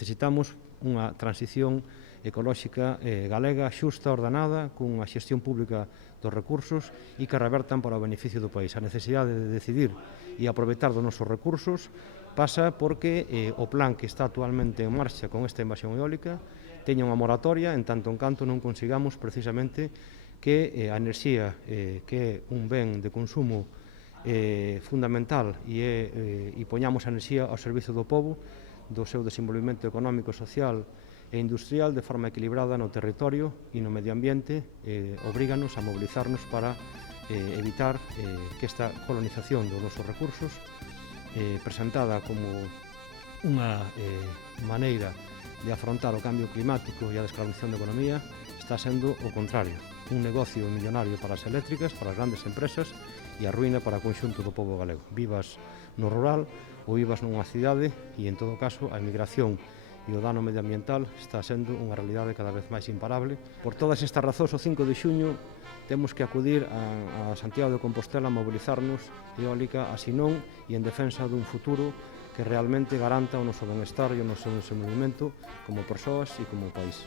Necesitamos unha transición ecolóxica galega xusta, ordenada, cunha xestión pública dos recursos e que revertan para o beneficio do país. A necesidade de decidir e aproveitar dos nosos recursos pasa porque o plan que está actualmente en marcha con esta invasión eólica teña unha moratoria en tanto en canto non consigamos precisamente que a enerxía, que é un ben de consumo fundamental e poñamos a enerxía ao servizo do pobo, do seu desenvolvemento económico, social e industrial de forma equilibrada no territorio e no medio ambiente, obríganos a mobilizarnos para evitar que esta colonización dos nosos recursos, presentada como unha maneira de afrontar o cambio climático e a descarbonización da economía, está sendo o contrario, un negocio millonario para as eléctricas, para as grandes empresas e a ruína para o conxunto do pobo galego. Vivas no rural ou vivas nunha cidade e, en todo caso, a emigración e o dano medioambiental está sendo unha realidade cada vez máis imparable. Por todas estas razóns, o 5 de xuño temos que acudir a Santiago de Compostela a mobilizarnos eólica, así non, e en defensa dun futuro que realmente garanta o noso benestar e o noso desenvolvemento como persoas e como país.